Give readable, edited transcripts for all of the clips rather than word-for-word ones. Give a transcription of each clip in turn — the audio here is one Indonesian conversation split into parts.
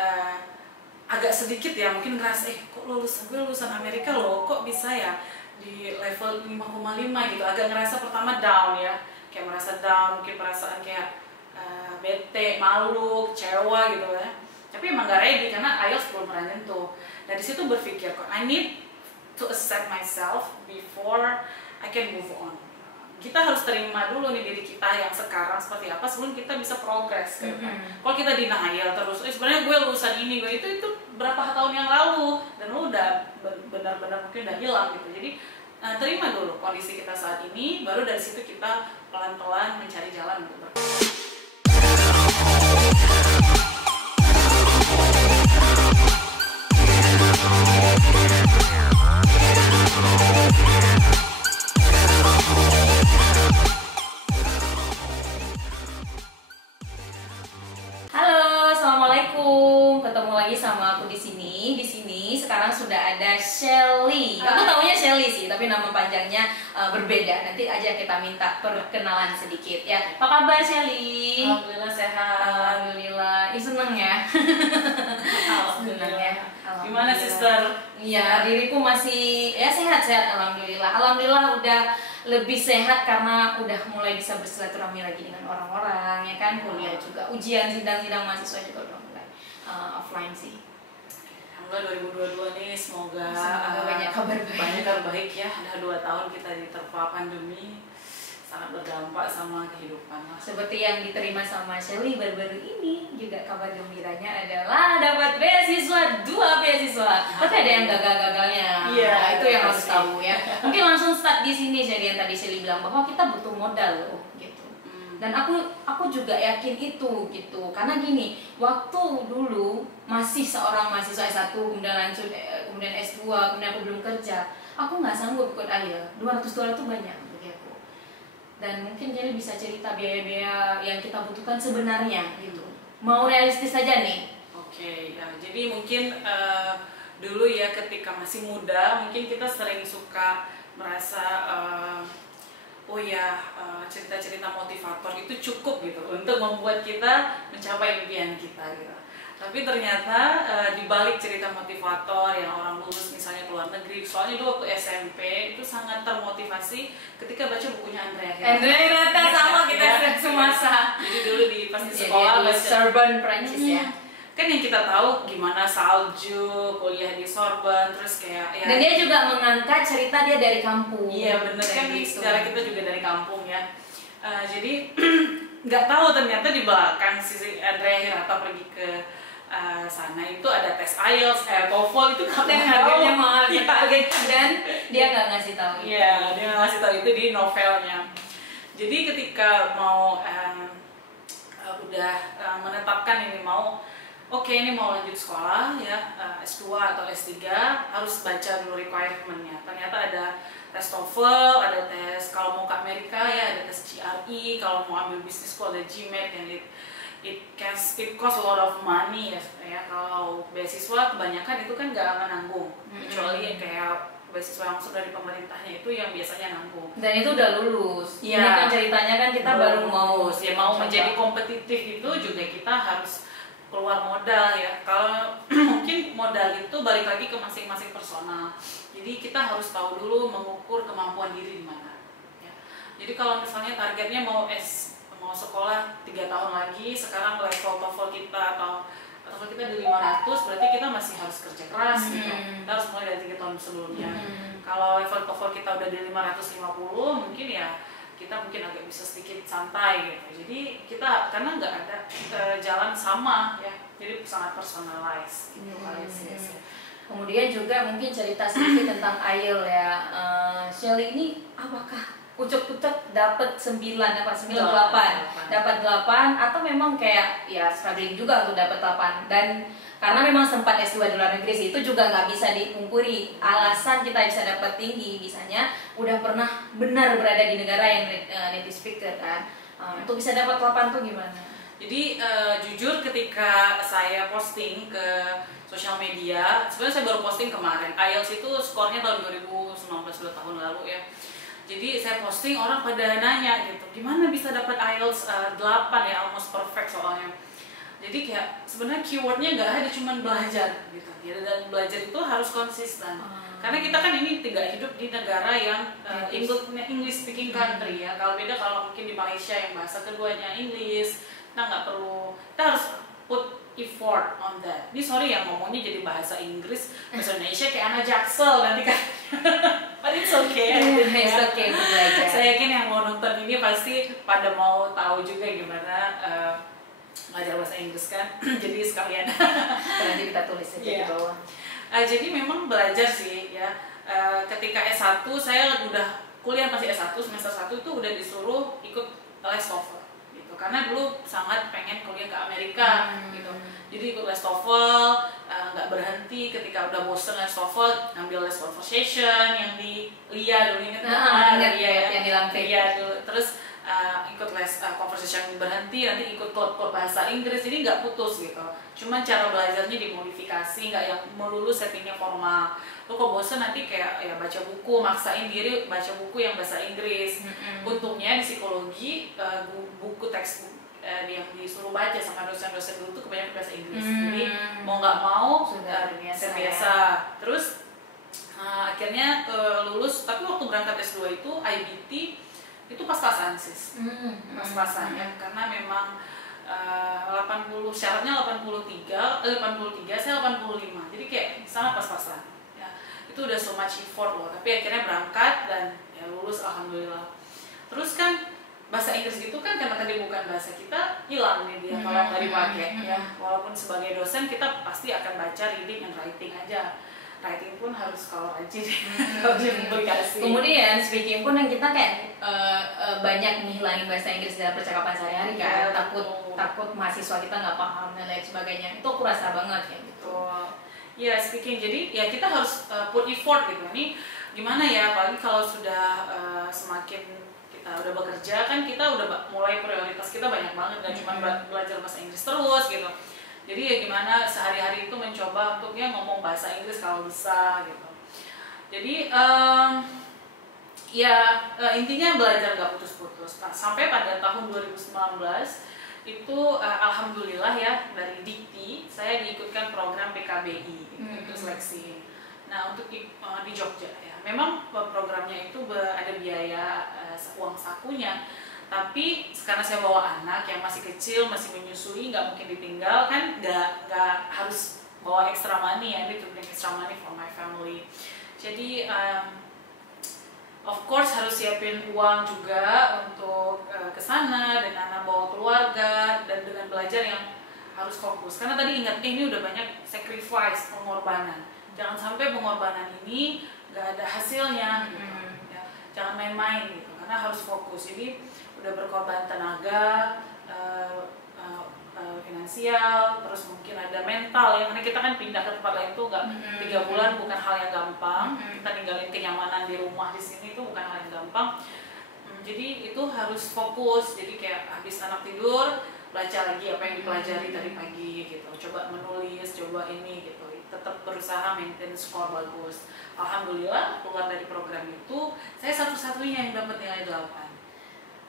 uh, agak sedikit ya mungkin ngerasa kok gue lulusan Amerika loh, kok bisa ya di level 5,5 gitu, agak ngerasa pertama down ya, kayak merasa down, mungkin perasaan kayak bete, malu, kecewa gitu ya. Tapi emang gak ready karena IELTS belum pernah nyentuh. Dari situ berpikir kok I need to accept myself before I can move on. Kita harus terima dulu nih diri kita yang sekarang seperti apa sebelum kita bisa progres gitu kan. Kalau kita denial terus, sebenarnya gue lulusan ini, gue itu berapa tahun yang lalu dan lu udah benar-benar mungkin udah hilang gitu. Jadi terima dulu kondisi kita saat ini, baru dari situ kita pelan-pelan mencari jalan untuk berproses. Halo, assalamualaikum. Ketemu lagi sama aku di sini. Di sini sekarang sudah ada Shelly. Aku taunya Shelly sih, tapi nama panjangnya berbeda. Nanti aja kita minta perkenalan sedikit ya. Apa kabar Shelly? Alhamdulillah sehat. Alhamdulillah. Seneng ya. Seneng ya. Gimana sister? Iya, diriku masih ya sehat-sehat alhamdulillah. Alhamdulillah udah lebih sehat karena udah mulai bisa bersilaturahmi lagi dengan orang-orang ya kan, kuliah juga, ujian sidang-sidang mahasiswa juga udah mulai offline sih. Alhamdulillah 2022 nih semoga banyak kabar baik. Banyak kabar baik ya. Udah 2 tahun kita diterpa pandemi, sangat berdampak sama kehidupan lah. Seperti yang diterima sama Shelly baru-baru ini juga kabar gembiranya adalah dapat beasiswa, 2 beasiswa. Tapi ada yang gagal-gagalnya. Iya, Nah, itu yang harus tahu ya. Mungkin langsung start di sini Shelly, yang tadi Shelly bilang bahwa kita butuh modal loh gitu. Dan aku juga yakin itu gitu. Karena gini, waktu dulu masih seorang mahasiswa S1 kemudian lanjut kemudian S2, kemudian aku belum kerja, aku nggak sanggup ikut IELTS. $200 itu banyak bagi aku. Dan mungkin jadi bisa cerita biaya-biaya yang kita butuhkan sebenarnya gitu. Mau realistis saja nih. Oke, ya, jadi mungkin dulu ya ketika masih muda mungkin kita sering suka merasa cerita-cerita motivator itu cukup gitu untuk membuat kita mencapai impian kita gitu. Tapi ternyata di balik cerita motivator yang orang lulus misalnya ke luar negeri, soalnya dulu waktu SMP itu sangat termotivasi ketika baca bukunya Andrea Hirata sama kita semasa. Jadi dulu pas di sekolah di Sorbonne Prancis ya. Kan yang kita tahu gimana salju, kuliah di Sorbonne, terus kayak ya. Dan dia juga mengangkat cerita dia dari kampung. Iya bener kan, secara kita juga dari kampung ya. Jadi nggak tahu ternyata di belakang sisi Andrea Hirata pergi ke sana itu ada tes IELTS, TOEFL itu yang harganya mahal ya. Dan dia nggak ngasih tahu. Iya, dia nggak ngasih tahu itu di novelnya. Jadi ketika mau udah menetapkan ini mau ini mau lanjut sekolah ya, S2 atau S3 harus baca dulu requirement-nya. Ternyata ada tes TOEFL, ada tes kalau mau ke Amerika ya ada tes GRE, kalau mau ambil bisnis school ada GMAT, and it cost a lot of money ya. Kalau beasiswa kebanyakan itu kan nggak menanggung, kecuali kayak beasiswa yang langsung dari pemerintahnya itu yang biasanya nanggung. Dan itu udah lulus. Ya. Ini kan ceritanya kan kita baru mau menjadi kompetitif itu juga kita harus keluar modal ya. Kalau mungkin modal itu balik lagi ke masing-masing personal. Jadi kita harus tahu dulu mengukur kemampuan diri di mana. Ya. Jadi kalau misalnya targetnya mau sekolah 3 tahun lagi, sekarang level TOEFL kita atau kita di 500, berarti kita masih harus kerja keras gitu. Kita harus mulai dari 3 tahun sebelumnya. Kalau level TOEFL kita udah di 550, mungkin ya kita mungkin agak bisa sedikit santai gitu. Jadi kita karena nggak ada jalan sama ya, jadi sangat personalized gitu. Kemudian juga mungkin cerita sedikit tentang IELTS ya. Shelly ini apakah ucap-ucap dapat 9 apa 98, dapat 8 atau memang kayak ya struggling juga untuk dapat 8, dan karena memang sempat S2 di luar negeri sih, itu juga nggak bisa dipungkiri. Alasan kita bisa dapat tinggi misalnya udah pernah benar berada di negara yang native speaker kan. Untuk bisa dapat 8 tuh gimana? Jadi jujur ketika saya posting ke sosial media, sebenarnya saya baru posting kemarin, IELTS itu skornya tahun 2019, 2 tahun lalu ya. Jadi saya posting, orang pada nanya gitu, gimana bisa dapat IELTS 8 ya, almost perfect soalnya. Jadi kayak sebenarnya keywordnya nggak ada cuman belajar gitu ya, dan belajar itu harus konsisten. Karena kita kan ini tidak hidup di negara yang English speaking country ya. Kalau beda kalau mungkin di Malaysia yang bahasa keduanya English, kita nggak perlu, kita harus put effort on that. Ini sorry ya ngomongnya jadi bahasa Inggris, bahasa Indonesia kayak anak Jaksel nanti kan. But it's okay. It's okay belajar. Saya yakin yang mau nonton ini pasti pada mau tahu juga gimana belajar bahasa Inggris kan. Jadi sekalian nanti kita tulis aja di bawah. Jadi memang belajar sih ya. Ketika S1 saya udah kuliah masih S1 semester 1 itu udah disuruh ikut les TOEFL gitu. Karena dulu sangat pengen kuliah ke Amerika gitu. Jadi ikut les TOEFL, nggak berhenti ketika udah bosen les TOEFL, ngambil les conversation yang di LIA dulu inget yang di Lampir. Iya dulu. Terus ikut les conversation berhenti, nanti ikut klub bahasa Inggris, jadi nggak putus gitu. Cuma cara belajarnya dimodifikasi, nggak yang melulu settingnya formal. Lo kok bosen nanti kayak ya baca buku, maksain diri baca buku yang bahasa Inggris. Untungnya di psikologi buku teks yang disuruh baca sama dosen-dosen dulu tuh kebanyakan bahasa Inggris. Jadi mau nggak mau sudah terbiasa. Terus akhirnya lulus, tapi waktu berangkat S2 itu IBT itu pas-pasan sis, pas-pasan ya, karena memang 80 syaratnya 83, saya 85, jadi kayak sangat pas-pasan ya. Itu udah so much effort loh, tapi akhirnya berangkat dan ya lulus alhamdulillah. Terus kan bahasa Inggris gitu kan karena tadi bukan bahasa kita, hilang nih dia kalau nggak dipakai ya. Walaupun sebagai dosen kita pasti akan baca reading and writing aja. Writing pun harus kalau rajin harus publikasi. Kemudian speaking pun yang kita kayak banyak menghilangin bahasa Inggris dalam percakapan sehari-hari kan, takut mahasiswa kita nggak paham dan lain sebagainya. Itu aku rasa banget kayak gitu. Ya speaking, jadi ya kita harus put effort gitu. Ini gimana ya, apalagi kalau sudah semakin kita udah bekerja kan, kita udah mulai prioritas kita banyak banget, dan cuma belajar bahasa Inggris terus gitu. Jadi ya gimana sehari-hari itu mencoba untuknya ngomong bahasa Inggris kalau bisa gitu. Jadi intinya belajar gak putus-putus. Nah, sampai pada tahun 2019 itu alhamdulillah ya, dari Dikti saya diikutkan program PKBI untuk seleksi. Nah untuk di Jogja ya, memang programnya itu ada biaya uang sakunya. Tapi karena saya bawa anak yang masih kecil, masih menyusui, nggak mungkin ditinggal kan, nggak harus bawa extra money ya, itu bring extra money for my family. Jadi of course harus siapin uang juga untuk kesana, dan anak bawa keluarga, dan dengan belajar yang harus fokus. Karena tadi ingat ini udah banyak sacrifice, pengorbanan. Jangan sampai pengorbanan ini nggak ada hasilnya, gitu. Ya, jangan main-main gitu, karena harus fokus. Jadi udah berkorban tenaga, finansial, terus mungkin ada mental ya, karena kita kan pindah ke tempat lain tuh nggak 3 bulan, bukan hal yang gampang. Kita ninggalin kenyamanan di rumah di sini itu bukan hal yang gampang. Jadi itu harus fokus. Jadi kayak habis anak tidur, baca lagi apa yang dipelajari tadi pagi gitu, coba menulis, coba ini gitu, tetap berusaha maintain skor bagus. Alhamdulillah keluar dari program itu saya satu-satunya yang dapat nilai 8.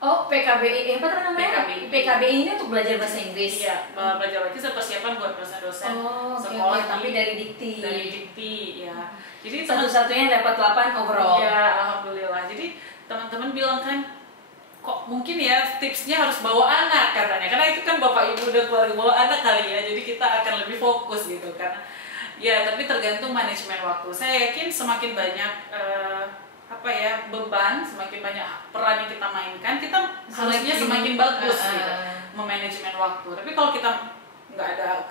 Oh, PKBI, apa namanya? PKBI ini untuk belajar bahasa Inggris. Iya, belajar lagi persiapan buat dosen-dosen sekolah, tapi dari Dikti. Dari Dikti, ya. Jadi satu-satunya dapat 8 overall. Iya, alhamdulillah. Jadi teman-teman bilang kan, kok mungkin ya tipsnya harus bawa anak katanya. Karena itu kan bapak ibu udah keluarga bawa anak kali ya. Jadi kita akan lebih fokus gitu kan. Ya, tapi tergantung manajemen waktu. Saya yakin semakin banyak beban, semakin banyak peran yang kita mainkan, kita harusnya semakin bagus gitu memanajemen waktu. Tapi kalau kita nggak ada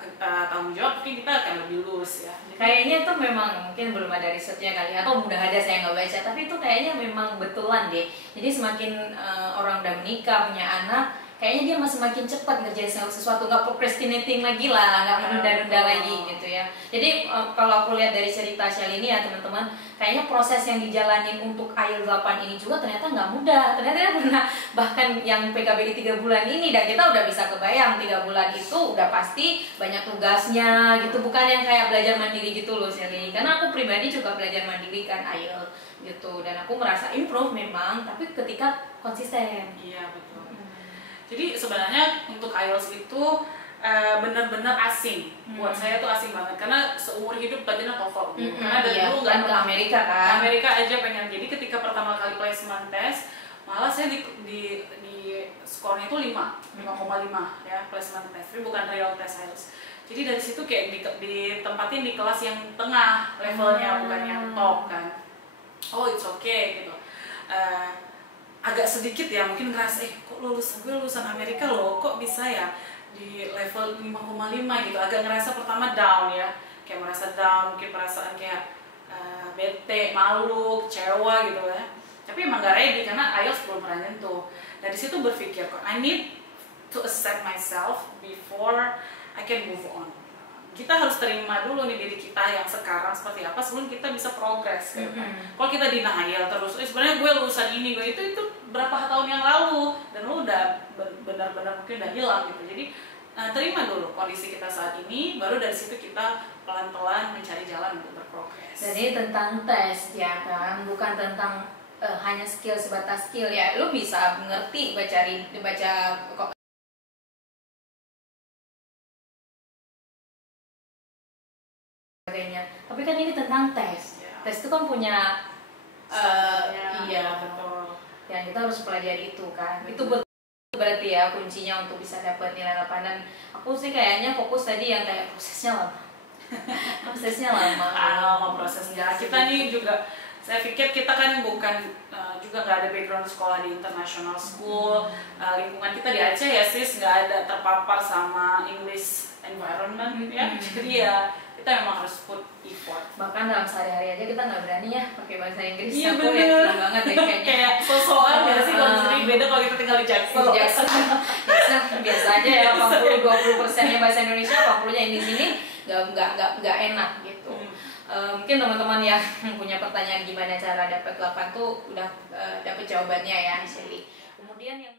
tanggung jawab, mungkin kita akan lebih loose ya. Kayaknya tuh memang mungkin belum ada risetnya kali, atau udah ada saya nggak baca, tapi itu kayaknya memang betulan deh. Jadi semakin orang udah menikah, punya anak, kayaknya dia masih semakin cepat ngerjain sesuatu, nggak procrastinating lagi lah, nggak menunda-nunda lagi gitu ya. Jadi kalau aku lihat dari cerita Shelly ini ya teman-teman, kayaknya proses yang dijalanin untuk IELTS 8 ini juga ternyata nggak mudah. Ternyata ya pernah, bahkan yang PKBI 3 bulan ini, dan kita udah bisa kebayang 3 bulan itu udah pasti banyak tugasnya gitu, bukan yang kayak belajar mandiri gitu loh Shelly. Karena aku pribadi juga belajar mandiri kan IELTS gitu, dan aku merasa improve memang, tapi ketika konsisten. Iya betul. Jadi sebenarnya untuk IELTS itu benar-benar asing. Buat saya tuh asing banget karena seumur hidup pengennya TOEFL. Karena dari iya, dulu nggak kan ke Amerika kan. Amerika aja pengen. Jadi ketika pertama kali placement test, malah saya di skornya itu 5,5 ya placement test, tapi bukan real test IELTS. Jadi dari situ kayak ditempatin di kelas yang tengah levelnya, bukan yang top kan. Oh it's okay gitu. Agak sedikit ya mungkin ngerasa kok gue lulusan Amerika loh, kok bisa ya di level 5,5 gitu. Agak ngerasa pertama down ya, kayak merasa down, mungkin perasaan kayak bete, malu, kecewa gitu ya. Tapi emang gak ready karena IELTS belum pernah nyentuh. Dari situ berpikir kok I need to accept myself before I can move on. Kita harus terima dulu nih diri kita yang sekarang seperti apa sebelum kita bisa progres gitu kan. Kalau kita denial terus, sebenarnya gue lulusan ini, gue itu berapa tahun yang lalu dan lu udah benar-benar mungkin udah hilang gitu. Jadi terima dulu kondisi kita saat ini, baru dari situ kita pelan-pelan mencari jalan untuk berprogres. Dan ini tentang tes ya kan, bukan tentang hanya skill sebatas skill ya. Lu bisa mengerti baca tapi kan ini tentang tes. Tes itu kan punya iya betul. Dan kita harus pelajari itu kan. Itu berarti ya kuncinya untuk bisa dapat nilai 8. Dan aku sih kayaknya fokus tadi yang kayak prosesnya lama. Lama prosesnya. Kita nih juga, saya pikir kita kan bukan juga nggak ada background sekolah di international school. Lingkungan kita di Aceh ya sis nggak ada terpapar sama English environment ya. Jadi ya kita memang harus put effort. Bahkan dalam sehari-hari aja kita nggak berani ya pakai bahasa Inggris. Iya aku yakin banget deh kayaknya. Kayak sosokan ya sih kalau sering beda kalau kita tinggal di Jaksel. Biasa aja ya 80-20%-nya bahasa Indonesia, 40-nya ini sini nggak enak gitu. Mungkin teman-teman yang punya pertanyaan gimana cara dapat 8 tuh udah dapat jawabannya ya Shelly. Kemudian yang